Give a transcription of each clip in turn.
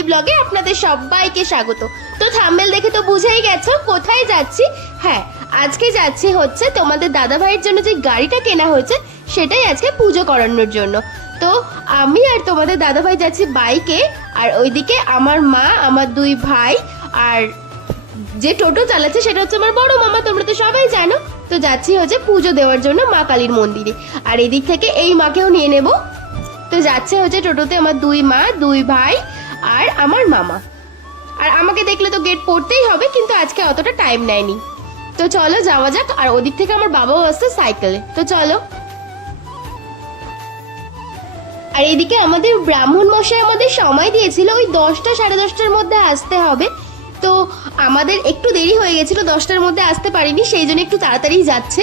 Daily ব্লগে আপনাদের সবাইকে স্বাগত। তো থাম্বনেল দেখে তো বুঝেই গেছো কোথায় যাচ্ছি। হ্যাঁ, আজকে যাচ্ছি হচ্ছে তোমাদের দাদা ভাইয়ের জন্য যে গাড়িটা কেনা হয়েছে সেটাই আজকে পুজো করানোর জন্য। তো আমি আর তোমাদের দাদা ভাই যাচ্ছি বাইকে, আর ওইদিকে আমার মা, আমার দুই ভাই, আর যে টোটো চালাচ্ছে সেটা হচ্ছে আমার বড় মামা, তোমরা তো সবাই জানো। তো যাচ্ছি হচ্ছে পুজো দেওয়ার জন্য মা কালীর মন্দিরে, আর এদিক থেকে এই মাকেও নিয়ে নেব। তো যাচ্ছে হচ্ছে টোটোতে আমার দুই মা, দুই ভাই আর আমার মামা। আর আমাকে দেখলে তো গেট পড়তেই হবে, কিন্তু আজকে অতটা টাইম নেয়নি। তো চলো যাওয়া যাক। আর ওদিক থেকে আমার বাবাও আসছে সাইকেলে, তো চলো। আর এদিকে আমাদের ব্রাহ্মণ মশাই আমাদের সময় দিয়েছিল ওই 10টা সাড়ে 10টার মধ্যে আসতে হবে। তো আমাদের একটু দেরি হয়ে গেছিল, 10টার মধ্যে আসতে পারিনি, সেই জন্য একটু তাড়াতাড়ি যাচ্ছে।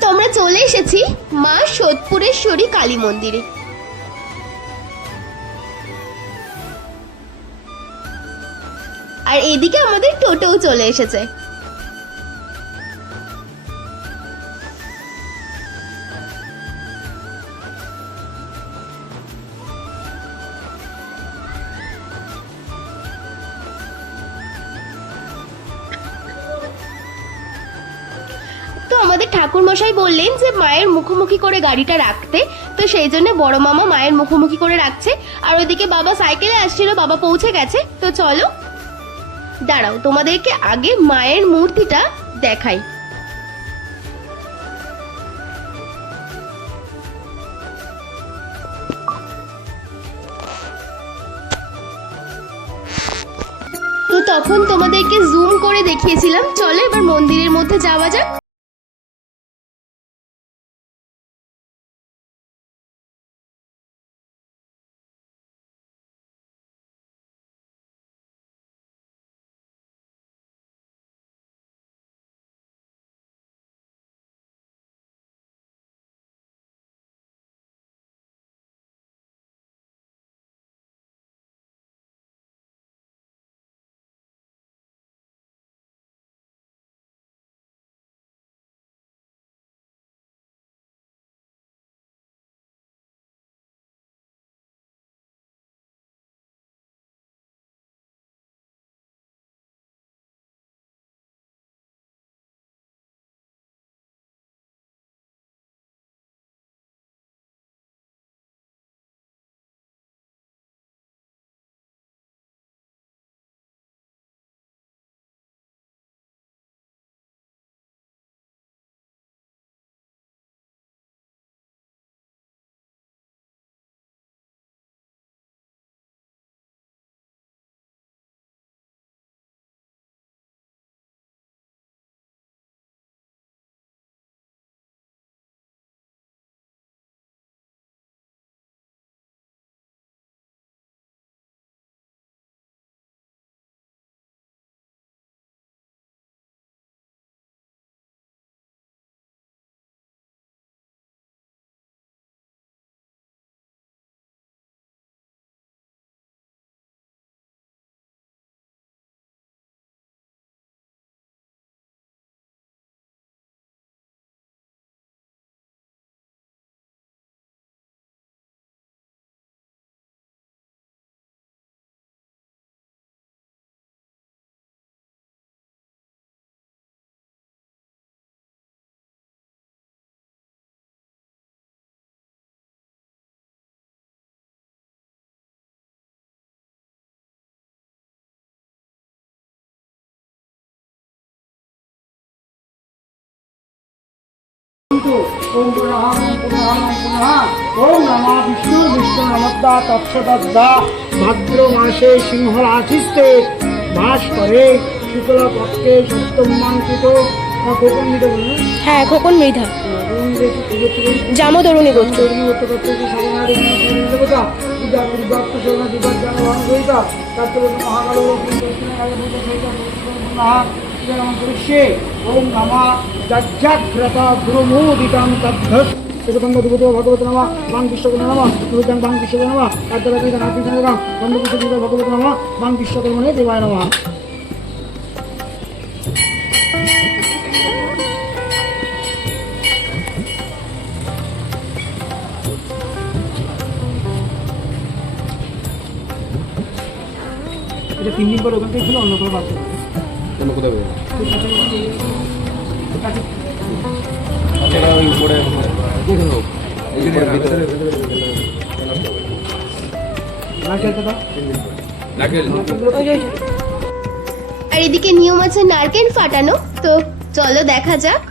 তো আমরা চলে এসেছি মা সোদপুরেশ্বরী কালী মন্দিরে। আর এদিকে আমাদের টোটোও চলে এসেছে। তো আমাদের ঠাকুর মশাই বললেন যে মায়ের মুখোমুখি করে গাড়িটা রাখতে, তো সেই জন্য বড় মামা মায়ের মুখোমুখি করে রাখছে। আর ওইদিকে বাবা সাইকেলে আসছিল, বাবা পৌঁছে গেছে। তো চলো, দাঁড়াও তোমাদেরকে আগে মায়ের মূর্তিটা দেখাই। তো তখন তোমাদেরকে জুম করে দেখিয়েছিলাম, চলো এবার মন্দিরের মধ্যে যাওয়া যাক। ओम पुनः ओम नमः विष्णु विष्णु नमद्दा तत्सदा भाद्र मासे सिंह राशिस्ते भास करे शुक्ला पक्षे सप्तम मांकित খোকন মৃধা বলুন। হ্যাঁ, খোকন মৃধা, জামতরুণী গোত্র। ओम नमः जज्जाग्रता गुरुमोदितां तद्धस भगवत नमः मां विश्वकर्मा नमः गुरुजन मां विश्वकर्मा नमः अद्वैत नाथि नमः बंधु भगवत नमः मां विश्वकर्मणे देवाय नमः। এটা 3 দিন পরে ওখান থেকে ছিল অন্য কোনো বাচ্চা অন্য কোথাও বেরোবে কাছে সেটা ওই উপরে দেখে হোক এই উপরে ভিতরে না খেলতে দাও নারকেল আর এদিকে নিয়ম আছে নারকেল ফাটানো, তো চলো দেখা যাক।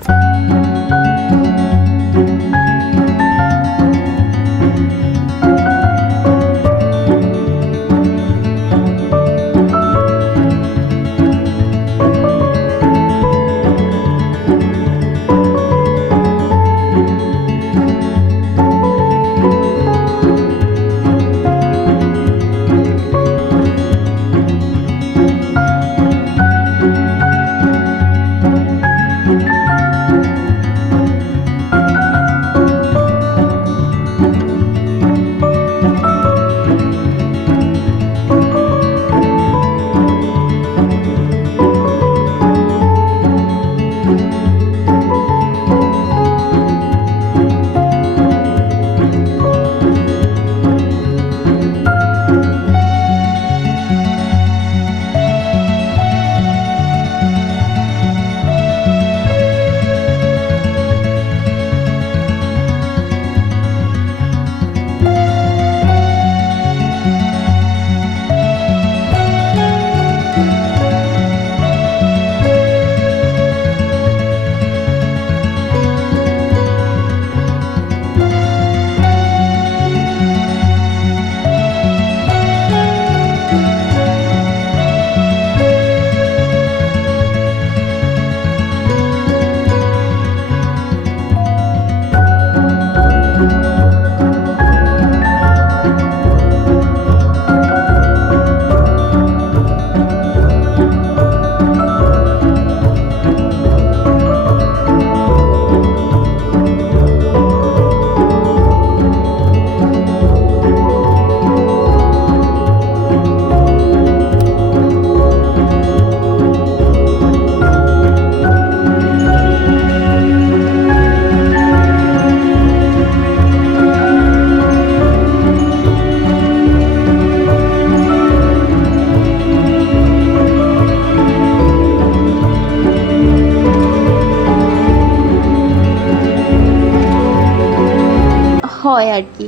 হয় আর কি।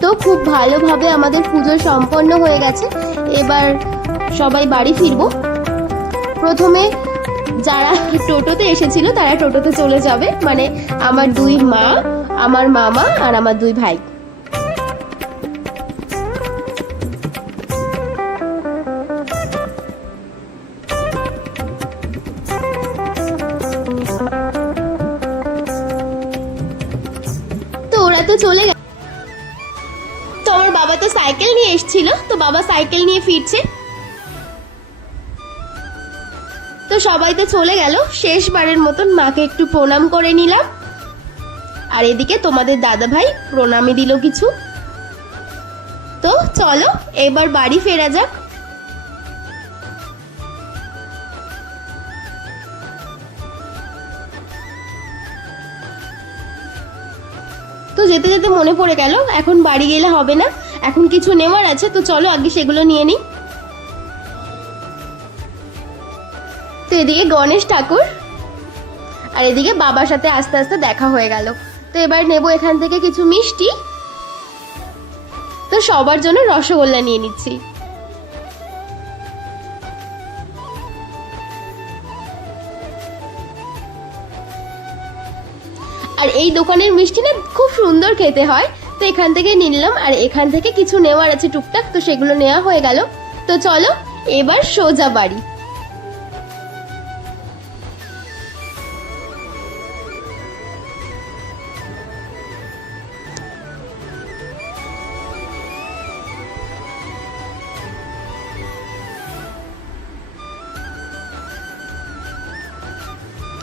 তো খুব ভালোভাবে আমাদের পুজো সম্পন্ন হয়ে গেছে, এবার সবাই বাড়ি ফিরবো। প্রথমে যারা টোটোতে এসেছিল তারা টোটোতে চলে যাবে, মানে আমার দুই মা, আমার মামা আর আমার দুই ভাই। তো ওরা তো চলে গেল। তো আমার বাবা তো সাইকেল নিয়ে এসেছিল, তো বাবা সাইকেল নিয়ে ফিরছে। তো সবাই তো চলে গেল, শেষবারের মতন মাকে একটু প্রণাম করে নিলাম। আর এদিকে তোমাদের দাদা ভাই প্রণামী দিল কিছু। তো চলো এবার বাড়ি ফেরা যাক। তো যেতে যেতে মনে পড়ে গেল এখন বাড়ি গেলে হবে না, এখন কিছু নেওয়ার আছে, তো চলো আগে সেগুলো নিয়ে নিই। তো এদিকে গণেশ ঠাকুর আর এদিকে বাবার সাথে আস্তে আস্তে দেখা হয়ে গেল। তো এবার নেব এখান থেকে কিছু মিষ্টি। তো সবার জন্য রসগোল্লা নিয়ে নিচ্ছি। আর এই দোকানের মিষ্টি না খুব সুন্দর খেতে হয়, তো এখান থেকে নিলাম। আর এখান থেকে কিছু নেওয়ার আছে টুকটাক, তো সেগুলো নেওয়া হয়ে গেল। তো চলো এবার সোজা বাড়ি।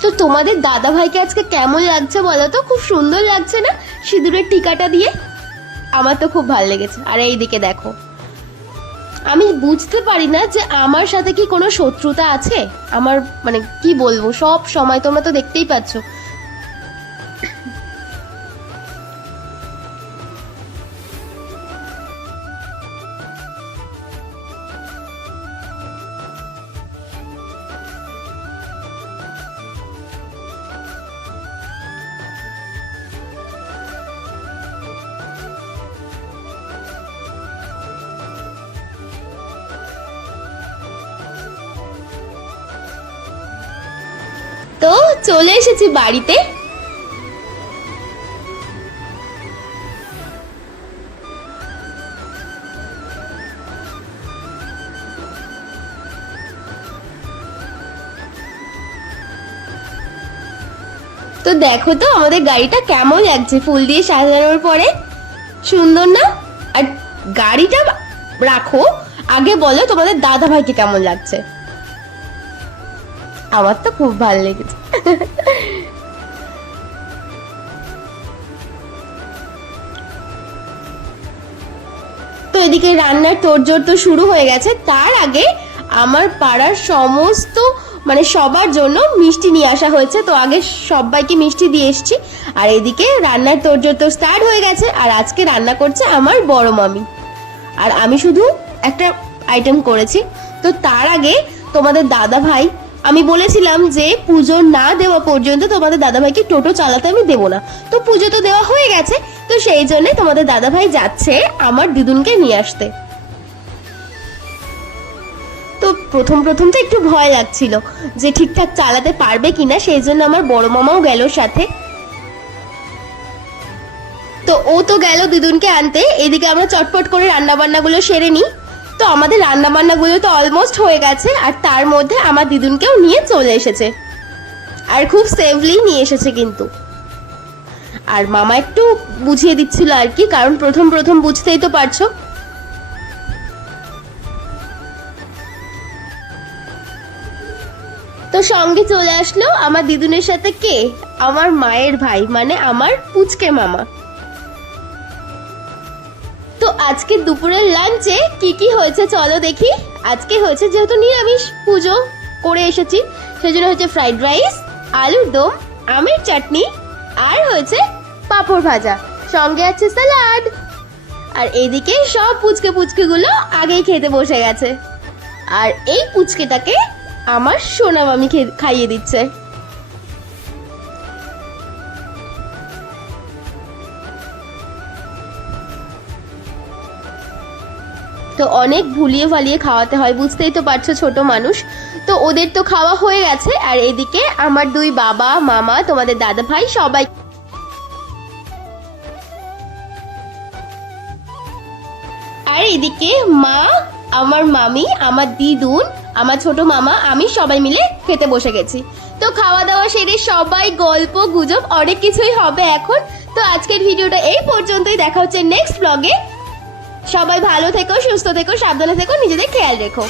তো তোমাদের দাদা ভাইকে আজকে কেমন লাগছে বলো তো? খুব সুন্দর লাগছে না সিঁদুরের টিকাটা দিয়ে? আমার তো খুব ভালো লেগেছে। আর এইদিকে দেখো, আমি বুঝতে পারি না যে আমার সাথে কি কোনো শত্রুতা আছে। আমার মানে কি বলবো, সব সময় তোমরা তো দেখতেই পাচ্ছ চলে এসেছি বাড়িতে। তো দেখো তো আমাদের গাড়িটা কেমন লাগছে ফুল দিয়ে সাজানোর পরে, সুন্দর না? আর গাড়িটা রাখো, আগে বলো তোমাদের দাদা ভাইকে কেমন লাগছে। আমার তো খুব ভালো লেগেছে। তো এদিকে রান্নার তোড়জোড় তো শুরু হয়ে গেছে। তার আগে আমার পাড়ার সমস্ত মানে সবার জন্য মিষ্টি নিয়ে আসা হয়েছে, তো আগে সবাইকে মিষ্টি দিয়ে এসেছি। আর এদিকে রান্নার তোড়জোড় তো স্টার্ট হয়ে গেছে। আর আজকে রান্না করছে আমার বড় মামি, আর আমি শুধু একটা আইটেম করেছি। তো তার আগে তোমাদের দাদা ভাই, আমি বলেছিলাম যে পুজো না দেওয়া পর্যন্ত তোমাদের দাদা ভাইকে টোটো চালাতে আমি দেবো না। তো পুজো তো দেওয়া হয়ে গেছে, তো সেই জন্য তোমাদের দাদা ভাই যাচ্ছে আমার দিদুনকে নিয়ে আসতে। তো প্রথম তো একটু ভয় লাগছিল যে ঠিকঠাক চালাতে পারবে কিনা, সেই জন্য আমার বড় মামাও গেল সাথে। তো ও তো গেল দিদুনকে আনতে, এদিকে আমরা চটপট করে রান্না বান্নাগুলো সেরে নিই। তো আমাদের রান্না বান্নাগুলো তো অলমোস্ট হয়ে গেছে, আর তার মধ্যে আমার দিদুনকেও নিয়ে চলে এসেছে, আর খুব সেফলি নিয়ে এসেছে কিন্তু। আর মামা একটু বুঝিয়ে দিচ্ছিল আর কি, কারণ প্রথম বুঝতেই তো পারছো। তো সঙ্গে চলে আসলো আমার দিদুনের সাথে কে, আমার মায়ের ভাই, মানে আমার পুচকে মামা। তো আজকে দুপুরের লাঞ্চে কি কি হয়েছে চলো দেখি। আজকে হয়েছে, যেহেতু নিরামিষ পুজো করে এসেছি, সেজন্য হচ্ছে ফ্রাইড রাইস, আলুর দম, আমের চাটনি, আর হয়েছে পাঁপড় ভাজা, সঙ্গে আছে স্যালাড। আর এইদিকে সব পুচকেগুলো আগেই খেতে বসে গেছে, আর এই পুচকেটাকে আমার সোনা মামি খাইয়ে দিচ্ছে। তো অনেক ভুলিয়ে ভালিয়ে খাওয়াতে হয়, বুঝতেই তো পারছো ছোট মানুষ। তো ওদের তো খাওয়া হয়ে গেছে, আর এদিকে আমার দুই বাবা মামা তোমাদের দাদা ভাই সবাই, আর এদিকে মা, আমার মামি, আমার দিদুন, আমার ছোট মামা, আমি সবাই মিলে খেতে বসে গেছি। তো খাওয়া দাওয়া সেরে সবাই গল্প গুজব অনেক কিছুই হবে এখন। তো আজকের ভিডিওটা এই পর্যন্তই, দেখা হচ্ছে নেক্সট ব্লগে। সবাই ভালো থেকো, সুস্থ থেকো, সাবধানে থেকো, নিজেদের খেয়াল রেখো।